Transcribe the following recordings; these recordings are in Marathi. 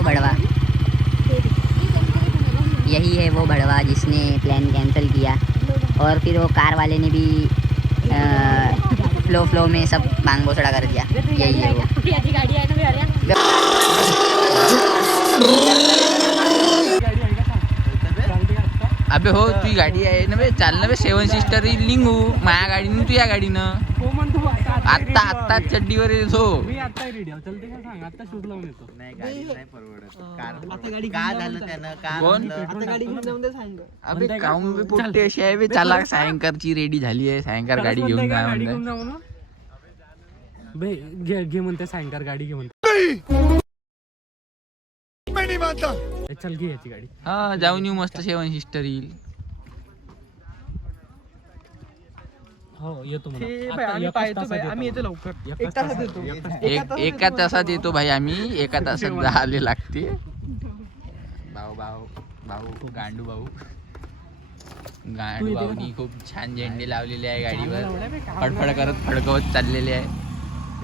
तो भड़वा, यही है वो भड़वा जिसने प्लान कैंसिल किया और फिर वो कार वाले ने भी फ्लो में सब मांग बोसड़ा कर दिया। यही है वो। अबे हो तुझी गाडी आहे ना बे, चाल ना बे, 7 सिस्टर लिंगू माझ्या गाडीनं तुझ्या गाडीनं. आत्ता आत्ता चड्डीवर येतो. मी आता रेडी आहे, चलते का सांग, आता शूज लावून येतो. नाही गाडी नाही परवडत. आता गाडी का झालं त्यानं का कोण? आता गाडी घेऊन जाऊन दे सांग. अबे काऊन बे पोट्टे अशी आहे बे. चला सायंकाळची रेडी झाली आहे, सायंकाळ गाडी घेऊन जा गाडी म्हणलं. घेऊन जाऊ ना बे. घे म्हणते सायंकाळ गाडी घे म्हणते. चल घे याची गाडी. हा जाऊन येऊ मस्त 7 सिस्टर येईल. हो येतो म्हणा. आम्ही येतो लवकर. एक तासात येतो. एका तासात येतो भाई आम्ही. एका तासात झाले लागते. भाऊ भाऊ भाऊ गांडू भाऊ. गांडू भाऊनी खूप छान झेंडे लावलेले आहे गाडीवर. फडफड करत फडकवत चाललेले आहे.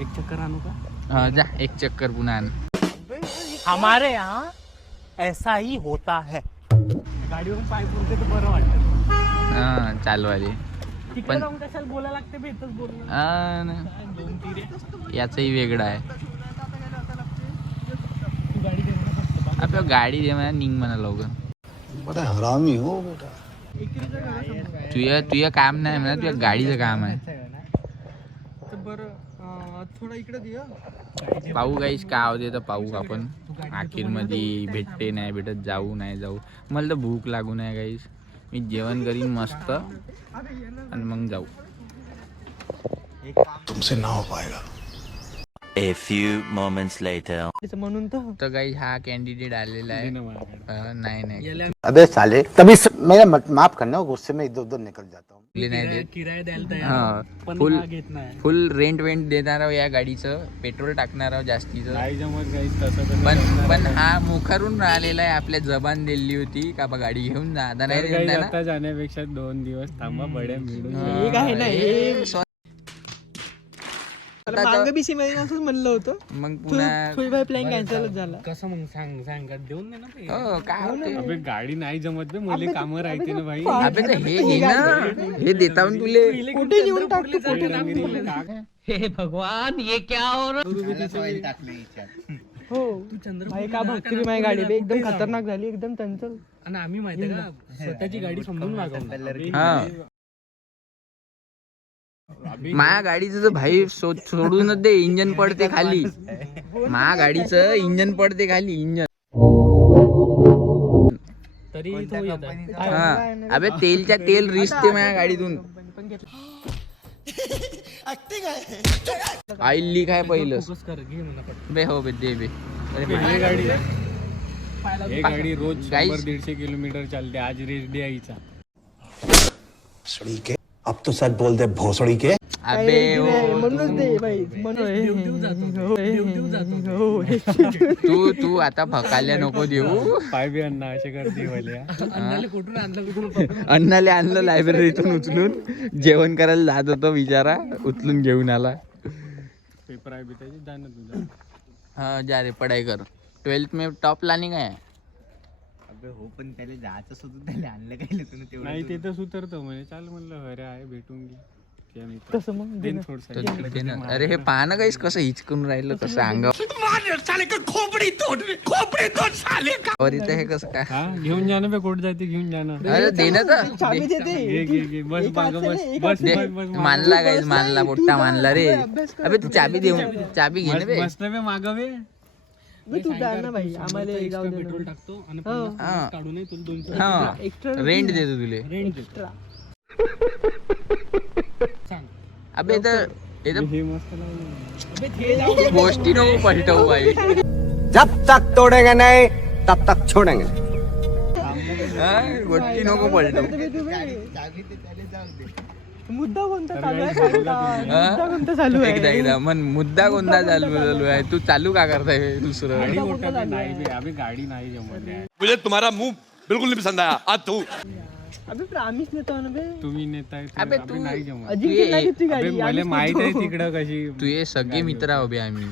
एक चक्कर आणू का? हा जा एक चक्कर पुन्हा आण. हमारे यहाँ ऐसा ही होता है. गाडीवरून पाय पुरते तर बरं वाटतं. हा चालवाले तिकडे पण जाऊन कशाला बोलायला लागते बे, इथंच बोलणं. याचंही वेगळं आहे. तू गाडी दे म्हणा फक्त. आपल्या गाडी दे म्हणा, निघ म्हणा लवकर. बड़ा हरामी हो बेटा. तुझं काम नाही म्हणा, तुझ्या गाडीचं काम आहे. बरं थोडा इकडे दे. पाहू गाईस का होते तर पाहू आपण. अखेर मध्ये भेटते नाही भेटत, जाऊ नाही जाऊ. मला तर भूक लागू नाही गाईस. मी जेवण करीन मस्त आणि मग जाऊ. तुमसे ना हो पाएगा. A few moments later. म्हणून तर गाईस हा कॅन्डिडेट आलेला आहे. नाही नाही अबे साले तभी मेरा माफ करना, गुस्से में इधर उधर निकल जाता हूँ. नाही देत. किराया द्यायला तयार हा पण फुल हा घेत नाही. फुल रेंट देणार आहो या गाडीचं. पेट्रोल टाकणार आहो जास्तीचं. नाही जमत गाईस तसं तर. पण हा मुखारून राहिलेला आहे. आपल्या जबान दिली होती का बा गाडी घेऊन जा. आता नाही देत ना. आता जाण्यापेक्षा 2 दिवस थांबा बड्या मिळून. एक आहे ना, हे मांग बीसी मध्ये असंच म्हणलं होतं. मग पुन्हा फुलबाई प्लॅन कॅन्सलच झाला. कसं मग सांग देऊन दे ना ते. हो काय होते. अबे गाडी नाही जमत बे, मुले कामं राहते ना भाई. अबे तर हे घे ना, हे देताऊन तुले. कुठे नेऊन टाकतो, कुठे टाकतो. हे भगवान ये क्या हो रहा है. टाकले हिच्यात. हो भाई का भक्ती माझी गाडी बे एकदम खतरनाक झाली, एकदम चंचल. आणि आम्ही माहिती का स्वतःची गाडी समजून मागवली. हा माझ्या गाडीचं तर भाई सोडूनच दे. इंजन पडते खाली. माझ्या गाडीचं इंजन पडते खाली. इंजन तरी तो येत. हा अबे तेलच्या तेल रिसते माझ्या गाडीतून. ऑइल लीक आहे पहिलं. फोकस कर, घे म्हणा पटकन. बे हो बे दे बे. ही गाडी ही गाडी रोज Guys. 100-150 किलोमीटर चालते. आज रेस डे आईचा. सड़ी के अब तो सच बोल दे भोसड़ी के. अबे हो म्हणूनच दे भाई, तू आता फकाल्या नको देऊ. पाय बी अण्णा असे करते भल्या. अन्नाला कुठून आणलं कुठून. अन्नाले आणलं लायब्ररीतून उचलून. जेवण करायला जात होतो बिचारा, उचलून घेऊन आला. पेपर आहे बी त्याचे, जा ना तुझा. हा जा रे पढाई कर. 12th में टॉप लाने का है. अबे हो पण त्याला जायचं सोडून त्याला आणलं काय तुला तेवढं. नाही ते तर सुधरतो म्हणे. चाल म्हणलं अरे आहे भेटून घे. तसं मग दिन तो थोडं ते ना. अरे हे पाहणं काहीच कसं हिचकून राहिलं कसं अंगावर. इथं हे कसं काय. हा घेऊन जाणं बे, कोट जाते घेऊन जाणं. अरे दे ना तर. चाबी देते. घे घे घे. बस मागं बस बस दे. बस बस मानला गाईज, मानला मोठा मानला रे. अबे तू चाबी देऊ, चाबी घे ना बे. बस ना बे मागं बे. बे तू जा ना भाई, आम्हाला जाऊ दे. पेट्रोल टाकतो आणि हा. 50 काढून तुला 200 हा एक्स्ट्रा रेंट देतो तुले. Rent extra. सांग. अबे तर हे मस्त लावलं. गोष्टी नको पलटवू बाई. जब तक तोड़ेंगे नहीं तब तक छोड़ेंगे. गोष्टी नको पलटवू. मुद्दा कोणता चालू आहे सांग ना. मुद्दा कोणता चालू एकदा आहे. एकदा मन मुद्दा कोणता चालू आहे. तू चालू का करताय दुसरं. गाडी मोठा बे नाही बे. अबे गाडी नाही जमत आहे. मुझे तुम्हारा मुंह बिल्कुल नहीं पसंद आया. आज तू अबे आम्हीच नेतो ना बे. तुम्ही नेताय तर अबे अबे तू- नाही जमत. अजिंक्यला किती अबे गाडी मला आम्हीच माहित आहे नेतो. तिकडं कशी. तू हे सगळे मित्र उभे आम्ही.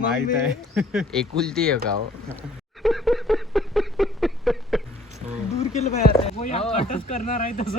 माहित आहे. एकुलती आहे का हो? दूर केलं पाहिजे आता. अटच करणार आहे तसं